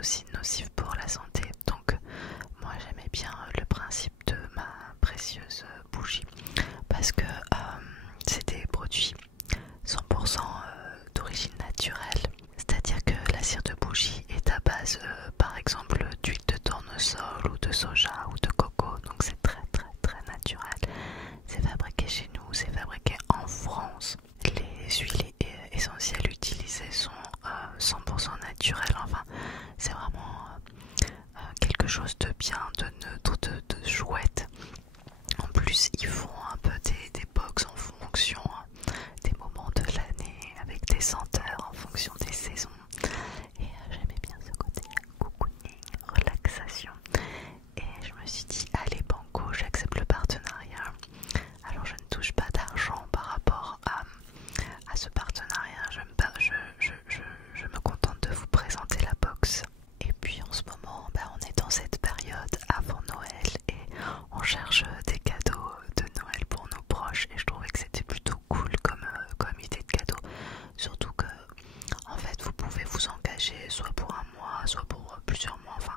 aussi nocives pour la santé. Donc moi j'aimais bien le principe de ma précieuse bougie parce que c'est des produits 100% d'origine naturelle. C'est-à-dire que la cire de bougie est à base par exemple d'huile de tournesol ou de soja ou de coco, donc c'est très très très naturel. C'est fabriqué chez nous, c'est fabriqué en France. Les huiles essentielles utilisées sont 100% naturelles, enfin c'est vraiment quelque chose de bien, de neutre, de chouette. En plus ils font un peu des box en fonction des moments de l'année, avec des senteurs en fonction des saisons. Et j'aimais bien ce côté cocooning, relaxation. Et je me suis dit, allez banco, j'accepte le partenariat. Alors je ne touche pas d'argent par rapport à ce partenariat. Je me contente de vous présenter la box. Et puis en ce moment, on est dans cette période avant Noël et on cherche des cadeaux de Noël pour nos proches. Et je trouvais que c'était plutôt cool comme idée de cadeau. Surtout que en fait vous pouvez vous engager soit pour un mois, soit pour plusieurs mois. Enfin,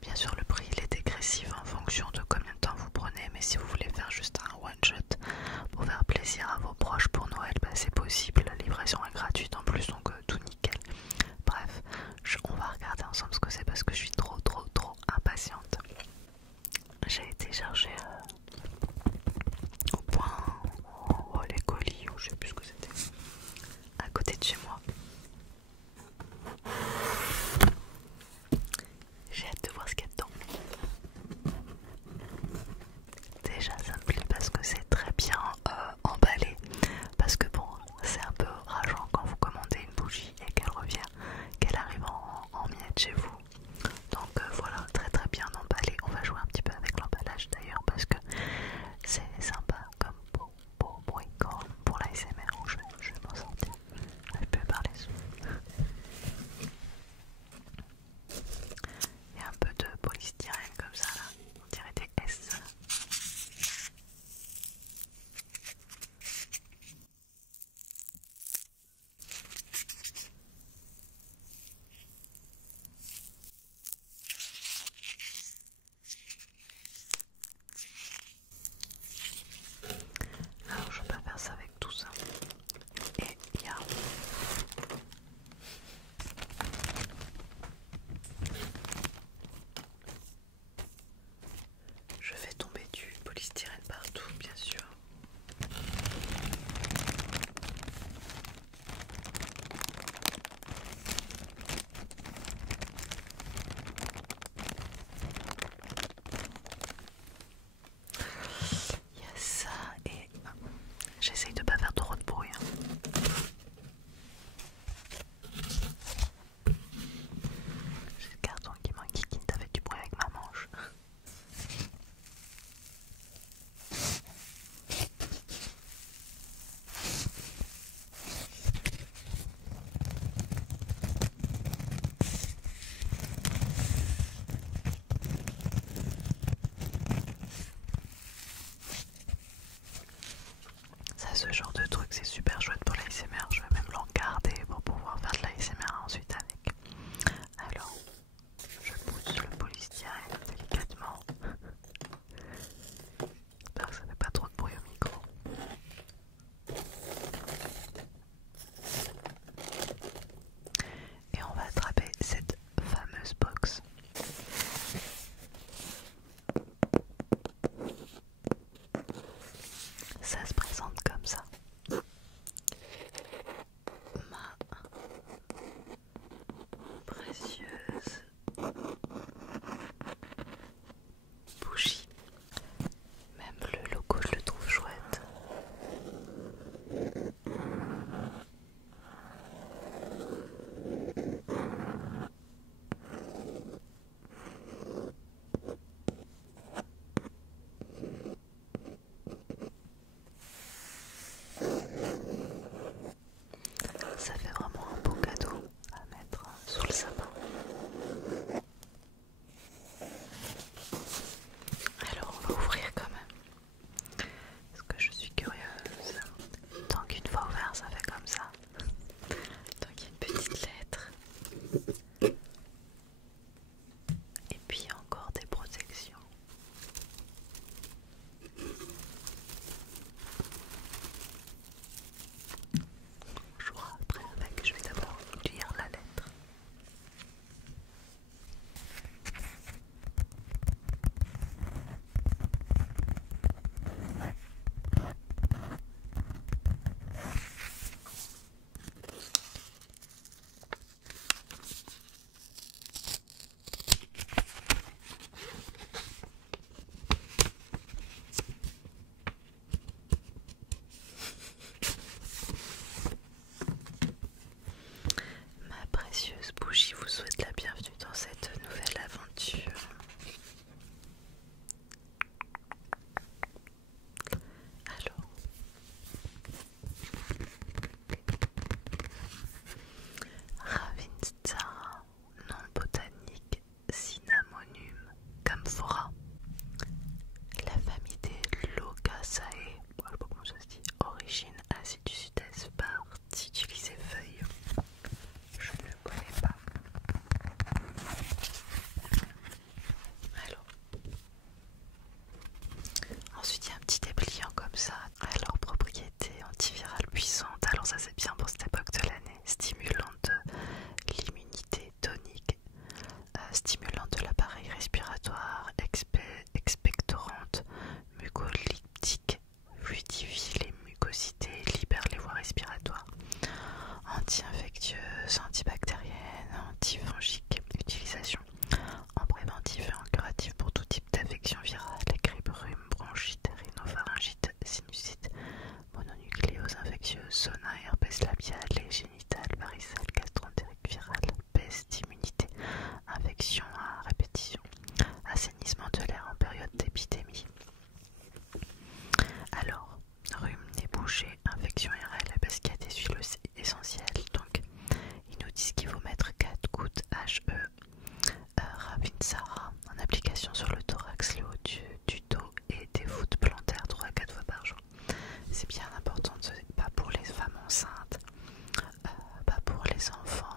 bien sûr le prix il est dégressif en fonction de combien de temps vous prenez, mais si vous voulez faire juste un one shot pour faire plaisir à vos proches pour Noël, c'est possible. La livraison est gratuite en plus, donc tout nickel. Bref, on va regarder ensemble ce que c'est parce que je suis trop impatiente. J'ai été chercher au point les colis, ou je sais plus ce que c'était, à côté de chez moi. Ravinsara en application sur le thorax, le haut du dos et des voûtes plantaires 3 à 4 fois par jour. C'est bien important, pas pour les femmes enceintes, pas pour les enfants,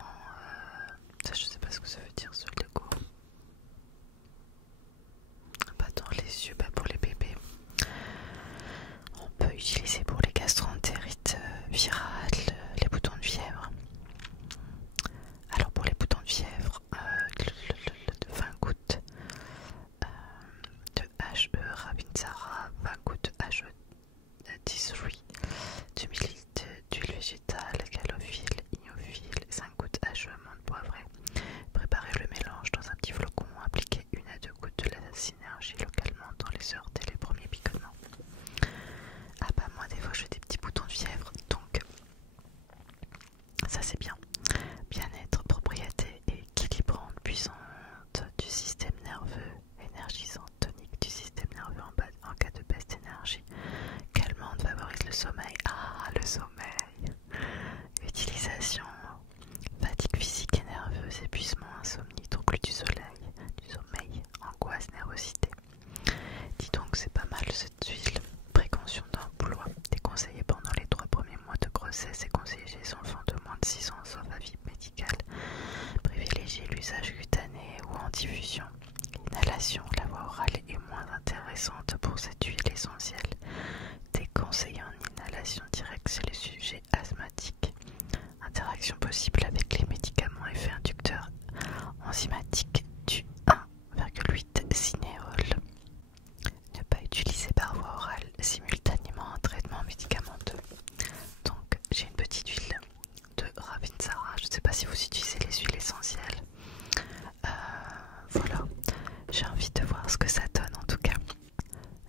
ça je sais pas ce que ça veut dire sur le go. Pas dans les yeux, pas pour les bébés. On peut utiliser pour les gastroentérites virales, les boutons de fièvre. Alors pour les boutons de fièvre, 20 gouttes de HE Ravinsara, 20 gouttes HE 10 fruits, 2 ml d'huile végétale, calophylle, ignophylle, 5 gouttes HE menthe poivrée. Préparez le mélange dans un petit flocon, appliquez 1 à 2 gouttes de la synergie localement dans les heures dès les premiers picotements. Ah bah moi des fois j'ai des petits boutons de fièvre, donc ça c'est bien. Bien-être, propriété équilibrante, puissante du système nerveux, énergisante, tonique du système nerveux en cas de baisse d'énergie, calmante, favorise le sommeil. Ah, le sommeil. Utilisation, fatigue physique et nerveuse, épuisement, insomnie, trouble du sommeil, angoisse, nervosité. Dis donc, c'est pas mal cette huile. Précaution d'emploi. Déconseillé pendant les 3 premiers mois de grossesse et conseillé chez les enfants de moins de 6 ans sauf avis médical. Privilégiez l'usage cutané ou en diffusion. L'inhalation, la voie orale est moins intéressante pour cette huile essentielle. Déconseillé en inhalation directe chez les sujets asthmatiques. Interaction possible avec les médicaments effet inducteur enzymatique du 1,8 cinéole. Ne pas utiliser par voie orale simultanément un traitement médicamenteux. Donc j'ai une petite huile de Ravinsara. Je ne sais pas si vous utilisez les huiles essentielles. Voilà, j'ai envie de voir ce que ça donne en tout cas.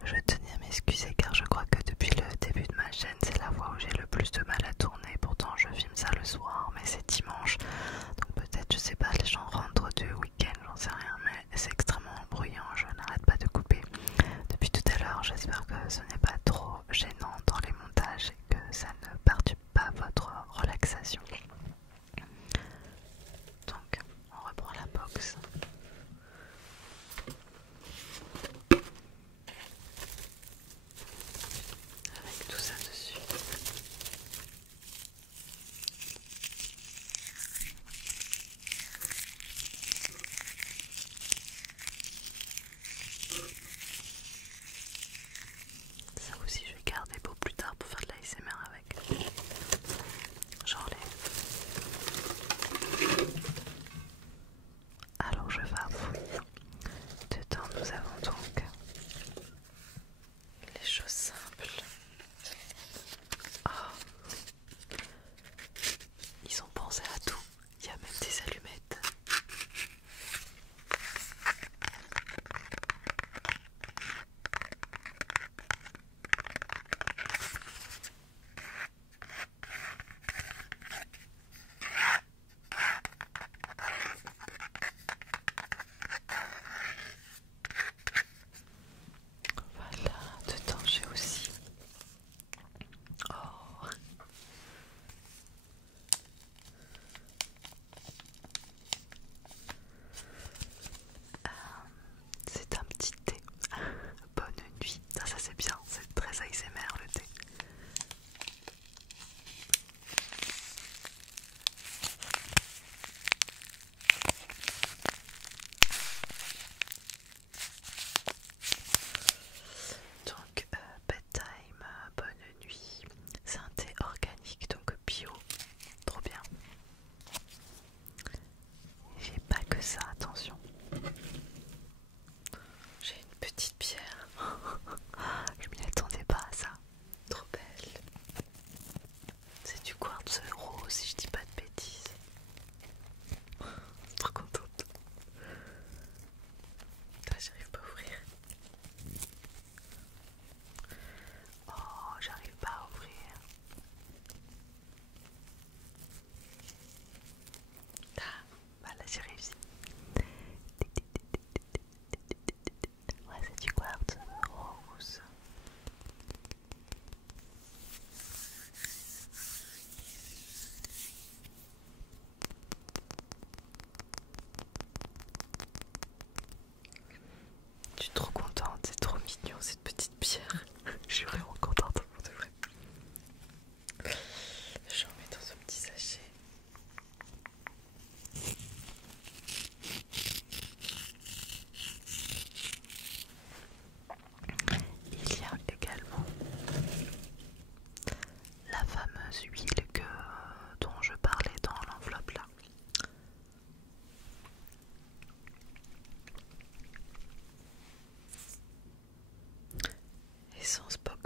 Je tenais à m'excuser car je crois que depuis le début de ma chaîne, c'est la fois où j'ai le plus de mal à tourner. Pourtant je filme ça le soir, mais c'est dimanche. Donc peut-être, je sais pas, les gens rentrent du week-end, j'en sais rien, mais c'est extrêmement bruyant, je n'arrête pas de couper. Depuis tout à l'heure, j'espère que ce n'est pas trop gênant dans les montages et que ça ne perturbe pas votre relaxation. Donc, on reprend la box.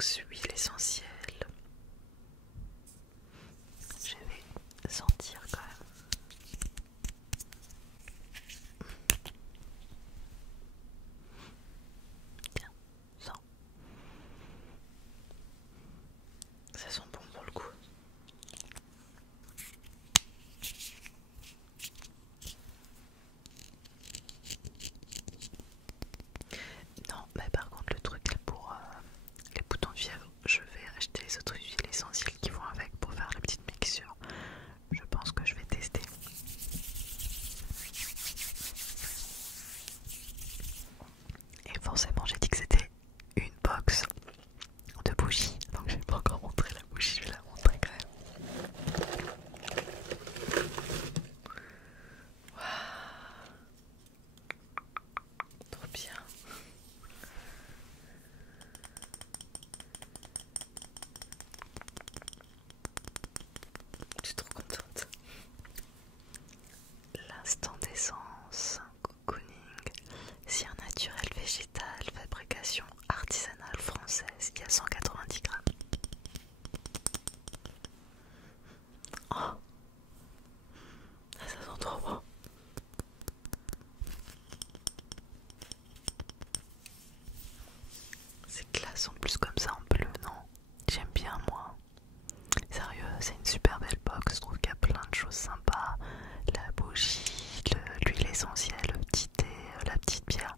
box huile essentielle. Je vais sentir quand même. Tiens, sens. Ça sent bon pour le coup. Non, mais par contre le truc pour les boutons de fièvre, je vais acheter les autres huiles essentielles qui vont avec pour faire la petite mixture. Je pense que je vais tester. Et forcément j'ai dit que c'était une box de bougies, donc je vais pas encore montrer la bougie, je vais la montrer quand même. Waouh, trop bien. Je suis trop contente. L'instant d'essence, cocooning, cire naturelle végétale, fabrication artisanale française, il y a 190 grammes. Oh, ça sent trop bon. C'est classe en plus comme ça en bleu, non? J'aime bien moi. Sérieux, c'est une super belle box, je trouve qu'il y a plein de choses sympas. La bougie, l'huile essentielle, le petit thé, la petite bière.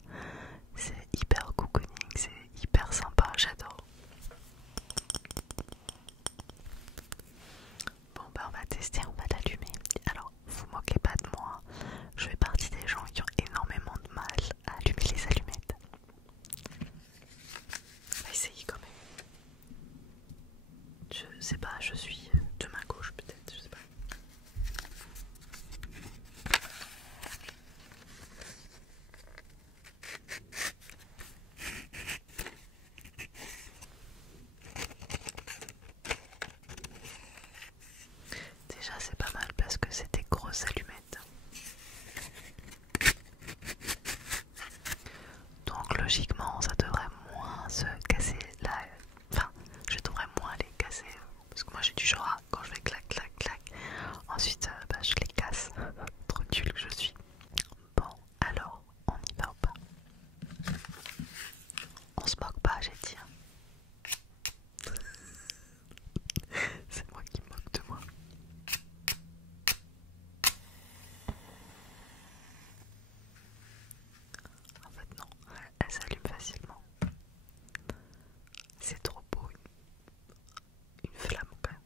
C'est hyper cocooning, c'est hyper sympa, j'adore. Bon bah on va tester, on va l'allumer. Alors, vous moquez pas de moi, je fais partie des gens qui ont énormément de mal à allumer les allumettes. On va essayer quand même. Je sais pas, je suis de main gauche peut-être, je sais pas. Déjà c'est pas mal parce que c'est des grosses allumettes. Donc logiquement ça devrait moins se casser là. Enfin, je devrais moins les casser. Parce que moi j'ai du genre à, quand je fais clac clac clac, ensuite bah, je les casse. Trop nul que je suis. Bon, alors, on y va ou pas? On se moque pas, j'ai dit. C'est moi qui me moque de moi. En fait non, elle s'allume facilement. C'est trop beau, une flamme quand même.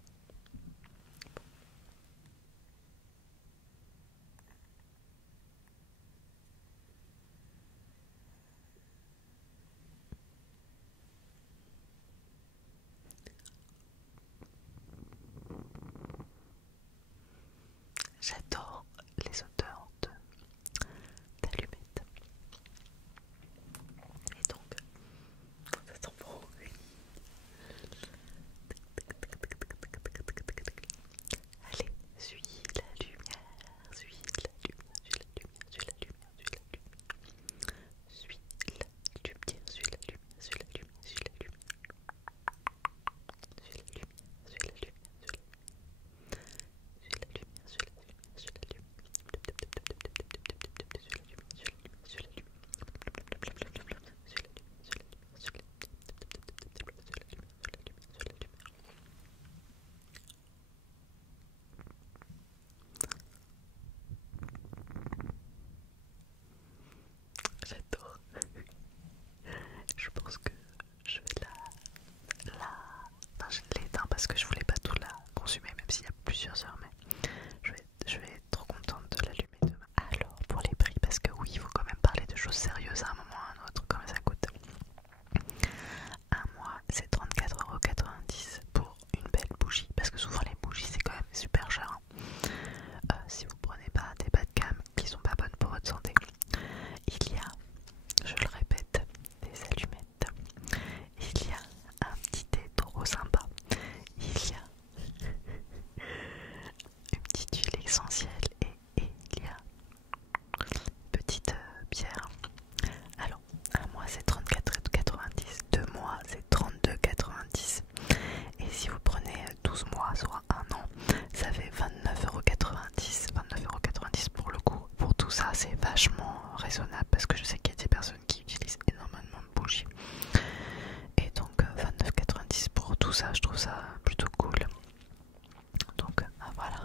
J'adore les odeurs d'allumettes. Et donc, ça sent bon. Allez, suis la lumière, suis la lumière, suis la lumière, suis la lumière, suis la lumière. Suis la lumière, suis la lumière, suis la lumière, suis la lumière. Suis la lumière, suis la lumière, suis la lumière. Suis la lumière, suis la lumière, suis la lumière. raisonnable parce que je sais qu'il y a des personnes qui utilisent énormément de bougies. Et donc 29,90 pour tout ça, je trouve ça plutôt cool. Donc voilà,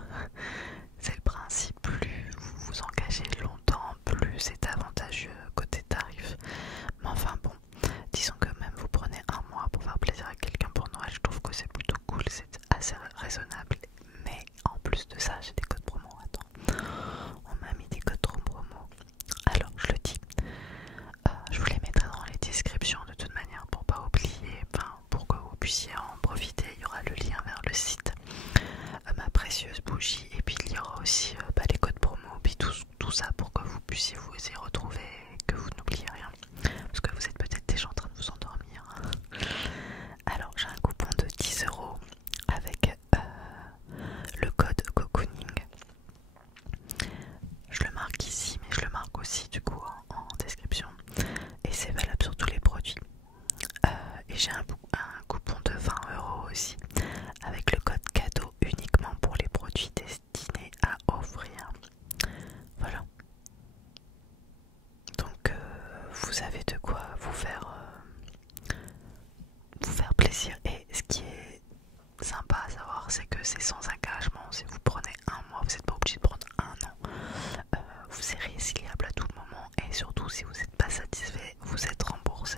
c'est le principe, plus vous vous engagez longtemps, plus c'est avantageux côté tarif. Mais enfin bon, disons que même vous prenez un mois pour faire plaisir à quelqu'un pour Noël, je trouve que c'est plutôt cool, c'est assez raisonnable. Mais en plus de ça, j'ai des codes promo. Attends, on m'a mis des codes promo. Alors je le dis, je vous les mettrai dans les descriptions de toute manière pour pas oublier, enfin pour que vous puissiez en profiter. Il y aura le lien vers le site, ma précieuse bougie, et puis il y aura aussi les codes promo, puis tout ça pour que vous puissiez vous y retrouver, que vous n'oubliez rien, parce que vous êtes peut-être déjà en train de vous endormir. Alors j'ai un coupon de 10 € avec le code cocooning. Je le marque ici, mais je le marque aussi du coup en description, et c'est valable sur tous les produits. Et j'ai un coupon de 20 € aussi avec le code cadeau uniquement pour les produits destinés à offrir. Voilà. Donc vous avez de quoi vous faire plaisir. Et ce qui est sympa à savoir, c'est que c'est sans engagement. Si vous prenez un mois, vous n'êtes pas obligé de prendre un an. Vous serez résiliable à tout moment, et surtout si vous n'êtes pas satisfait, vous êtes remboursé.